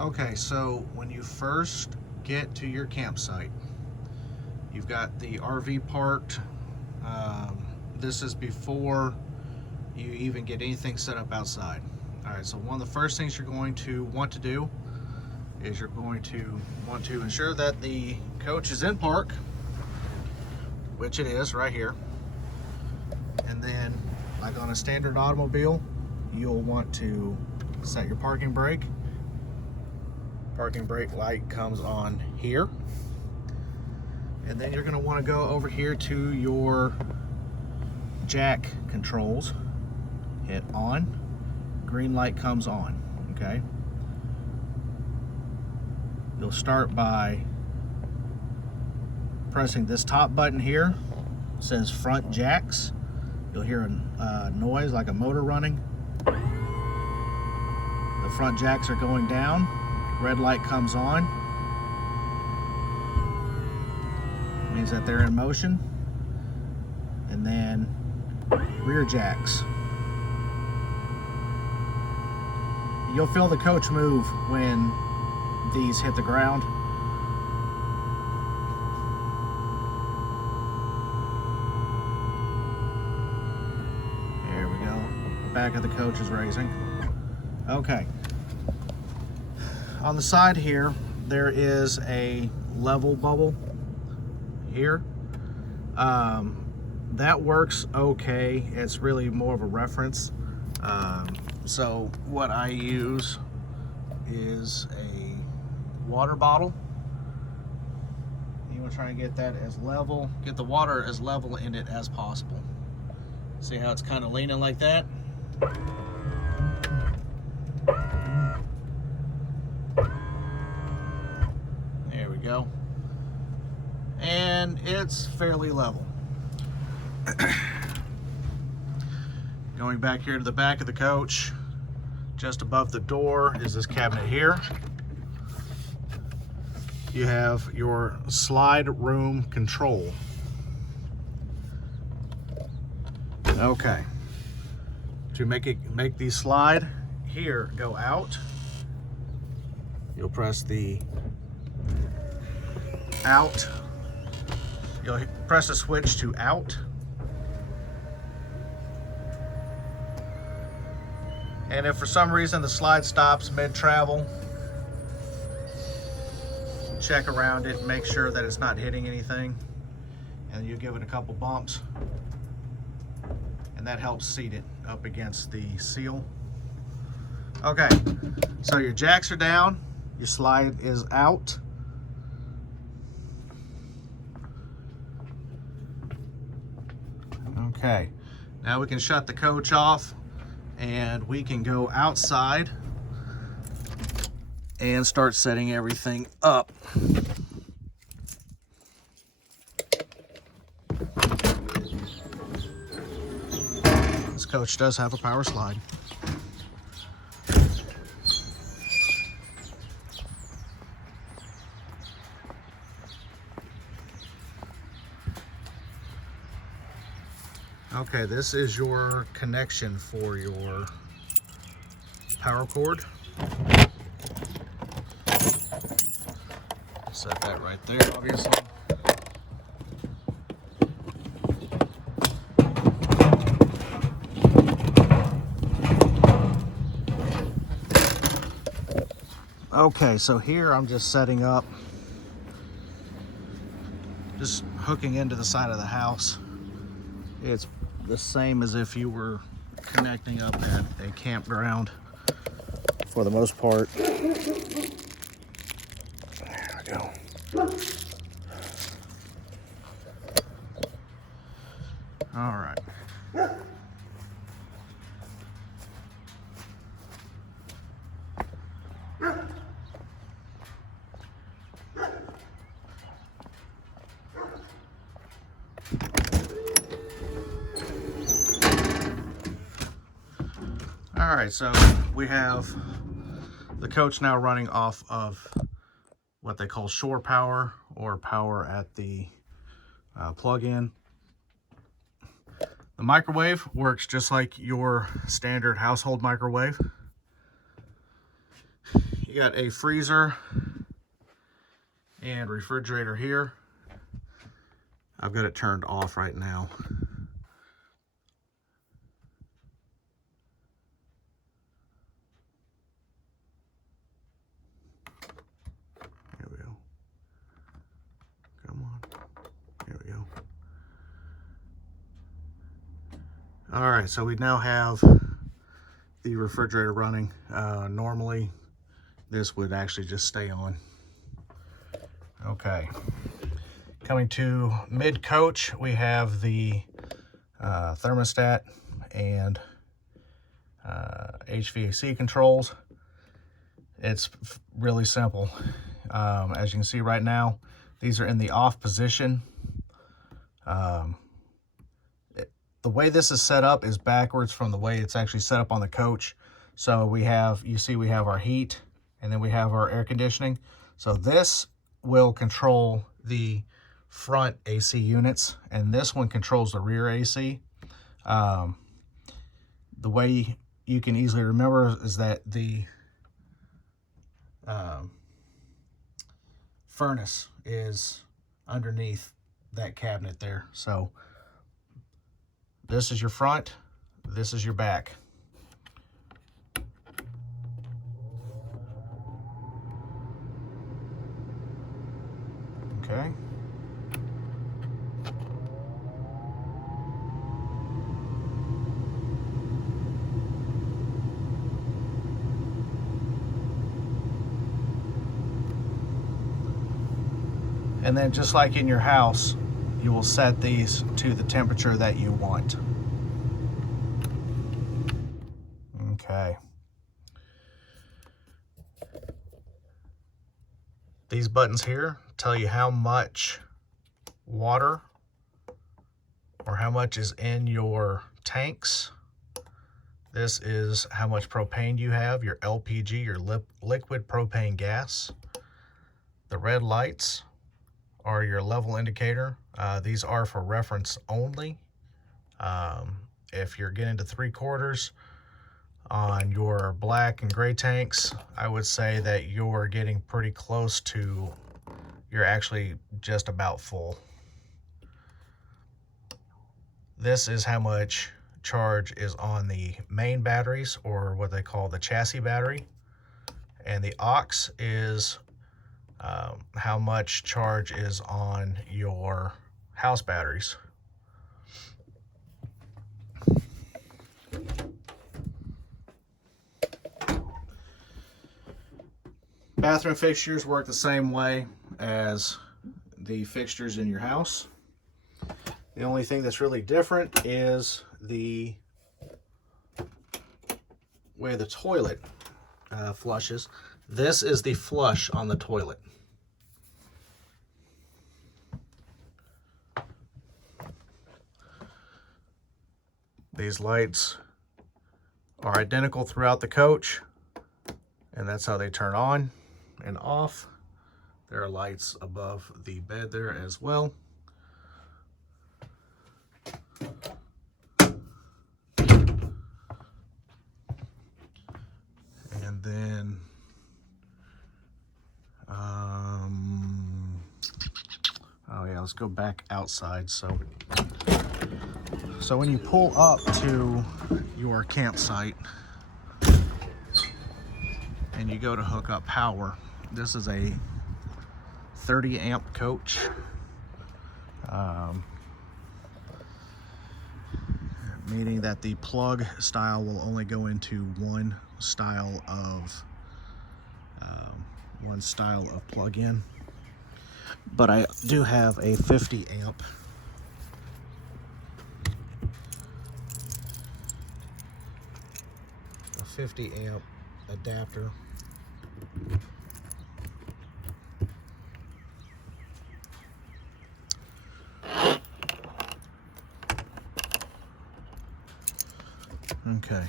Okay, so when you first get to your campsite, you've got the RV parked. This is before you even get anything set up outside. All right, so one of the first things you're going to want to do is you're going to want to ensure that the coach is in park, which it is right here. And then, like on a standard automobile, you'll want to set your parking brake. Parking brake light comes on here. And then you're going to want to go over here to your jack controls. Hit on. Green light comes on. Okay. You'll start by pressing this top button here. It says front jacks. You'll hear a noise like a motor running. The front jacks are going down. Red light comes on. Means that they're in motion. And then rear jacks. You'll feel the coach move when these hit the ground. There we go. The back of the coach is raising. Okay. On the side here, there is a level bubble here. That works okay. It's really more of a reference. So what I use is a water bottle. You want to try and get that as level, get the water as level in it as possible. See how it's kind of leaning like that? There we go. And it's fairly level. Going back here to the back of the coach, just above the door is this cabinet here. You have your slide room control. Okay. To make these slide here go out, you'll press the out. You'll press the switch to out. And if for some reason the slide stops mid-travel, check around it, make sure that it's not hitting anything, and you give it a couple bumps, and that helps seat it up against the seal. Okay, so your jacks are down, your slide is out. Okay, now we can shut the coach off and we can go outside and start setting everything up. This coach does have a power slide. Okay, this is your connection for your power cord. Set that right there, obviously. Okay, so here I'm just setting up, just hooking into the side of the house. It's the same as if you were connecting up at a campground for the most part. There we go. All right. All right, so we have the coach now running off of what they call shore power, or power at the plug-in. The microwave works just like your standard household microwave. You got a freezer and refrigerator here. I've got it turned off right now. Here we go. Come on. Here we go. All right, so we now have the refrigerator running. Normally, this would actually just stay on. Okay. Coming to mid-coach, we have the thermostat and HVAC controls. It's really simple. As you can see right now, these are in the off position. The way this is set up is backwards from the way it's actually set up on the coach. So we have, you see we have our heat and then we have our air conditioning. So this will control the front AC units and this one controls the rear AC. The way you can easily remember is that the furnace is underneath that cabinet there. So this is your front, this is your back. Okay. And then just like in your house, you will set these to the temperature that you want. Okay. These buttons here tell you how much water or how much is in your tanks. This is how much propane you have, your LPG, your liquid propane gas. The red lights are your level indicator. These are for reference only. If you're getting to 3/4 on your black and gray tanks, I would say that you're getting pretty close to, you're actually just about full. This is how much charge is on the main batteries, or what they call the chassis battery. And the aux is how much charge is on your house batteries. Bathroom fixtures work the same way as the fixtures in your house. The only thing that's really different is the way the toilet flushes. This is the flush on the toilet. These lights are identical throughout the coach, and that's how they turn on and off. There are lights above the bed there as well. And then oh yeah, let's go back outside. So when you pull up to your campsite and you go to hook up power, this is a 30 amp coach. Meaning that the plug style will only go into one style of plug-in. But I do have a 50 amp adapter. Okay,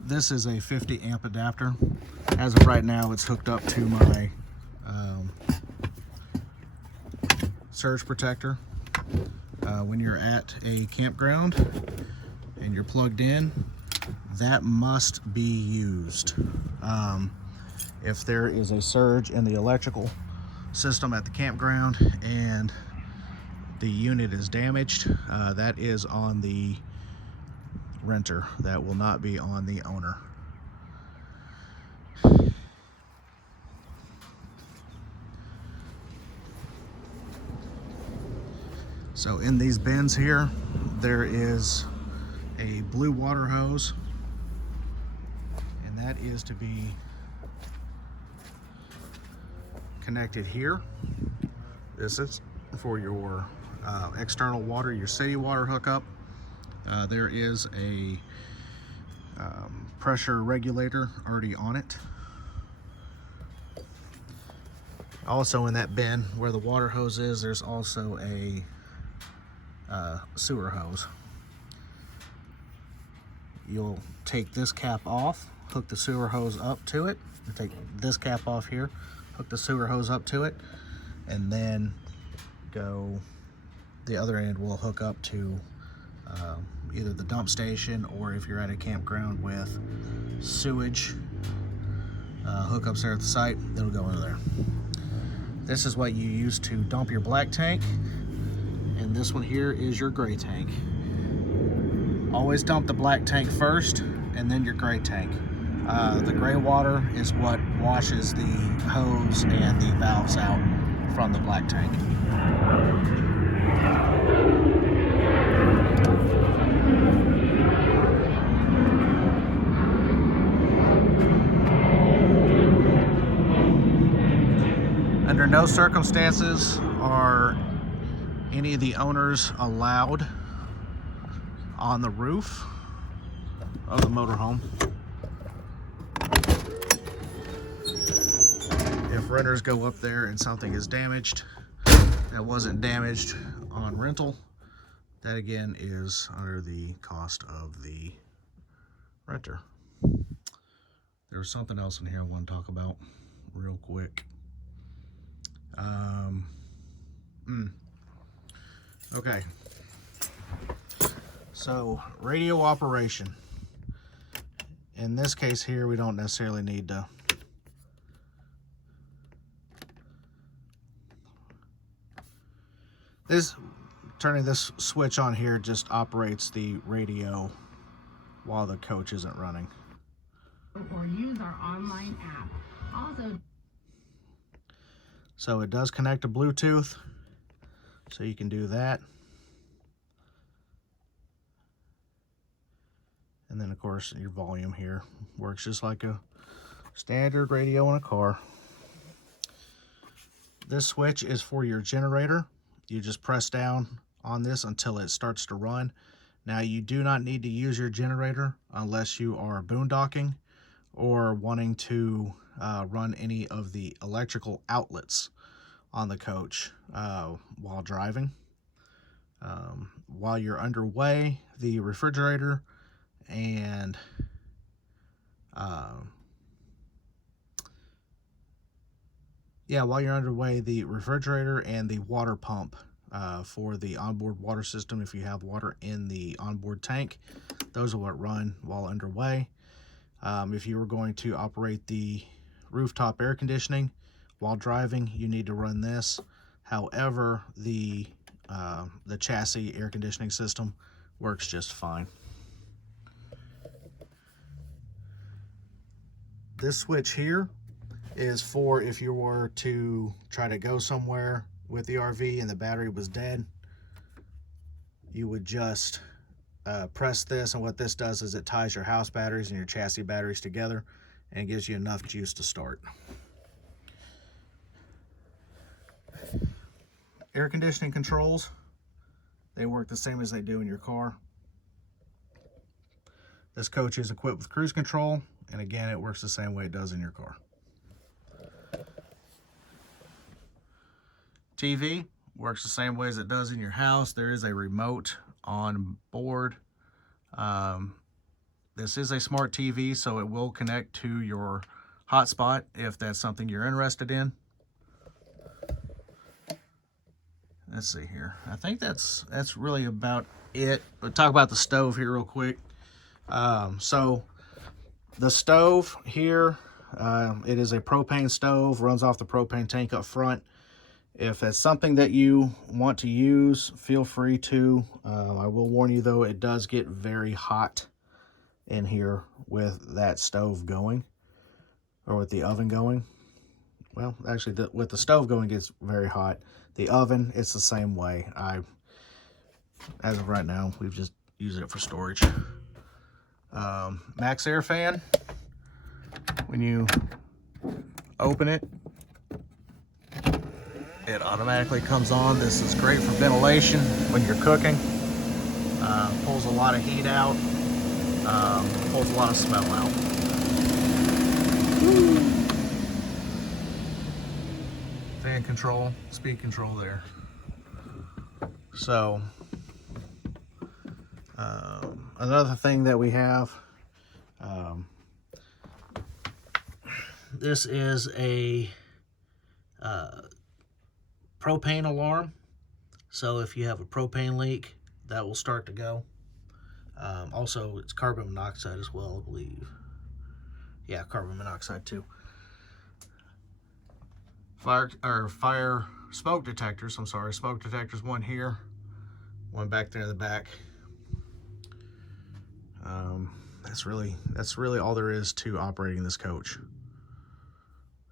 this is a 50 amp adapter. As of right now, it's hooked up to my surge protector. When you're at a campground and you're plugged in, that must be used. If there is a surge in the electrical system at the campground and the unit is damaged, that is on the renter. That will not be on the owner. So in these bins here, there is a blue water hose, and that is to be connected here. This is for your external water, your city water hookup. There is a pressure regulator already on it. Also in that bin where the water hose is, there's also a sewer hose. You'll take this cap off, hook the sewer hose up to it, take this cap off here, hook the sewer hose up to it, and then go, the other end will hook up to either the dump station, or if you're at a campground with sewage hookups there at the site, it'll go into there. This is what you use to dump your black tank, and this one here is your gray tank. Always dump the black tank first and then your gray tank. The gray water is what washes the hose and the valves out from the black tank. Under no circumstances are any of the owners allowed on the roof of the motorhome. If renters go up there and something is damaged that wasn't damaged on rental, that again is under the cost of the renter. There was something else in here I want to talk about real quick. Okay. So, radio operation. In this case here, we don't necessarily need to turning this switch on here just operates the radio while the coach isn't running. Or use our online app. Also, so it does connect to Bluetooth, so you can do that. And then of course your volume here works just like a standard radio in a car. This switch is for your generator. You just press down on this until it starts to run. Now you do not need to use your generator unless you are boondocking or wanting to run any of the electrical outlets on the coach while driving. While you're underway, the refrigerator and while you're underway, the refrigerator and the water pump for the onboard water system, if you have water in the onboard tank, those will run while underway. If you were going to operate the rooftop air conditioning while driving, you need to run this. However, the chassis air conditioning system works just fine. This switch here is for if you were to try to go somewhere with the RV and the battery was dead. You would just press this, and what this does is it ties your house batteries and your chassis batteries together and gives you enough juice to start. Air conditioning controls, they work the same as they do in your car. This coach is equipped with cruise control, and again, it works the same way it does in your car. TV works the same way as it does in your house. There is a remote on board. This is a smart TV, so it will connect to your hotspot if that's something you're interested in. Let's see here. I think that's really about it. We'll talk about the stove here real quick. So the stove here, it is a propane stove, runs off the propane tank up front. If it's something that you want to use, feel free to. I will warn you though, it does get very hot in here with that stove going, or with the oven going. Well, actually, with the stove going, it gets very hot. The oven, it's the same way. As of right now, we've just used it for storage. Max Air fan. When you open it, it automatically comes on. This is great for ventilation when you're cooking. Pulls a lot of heat out. Pulls a lot of smell out. Fan control, speed control there. So, another thing that we have, this is a propane alarm. So if you have a propane leak, that will start to go. Also, it's carbon monoxide as well, I believe. Yeah, carbon monoxide too. Fire smoke detectors. I'm sorry, smoke detectors. One here, one back there in the back. That's really all there is to operating this coach.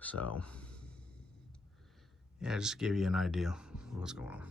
So yeah, just to give you an idea of what's going on.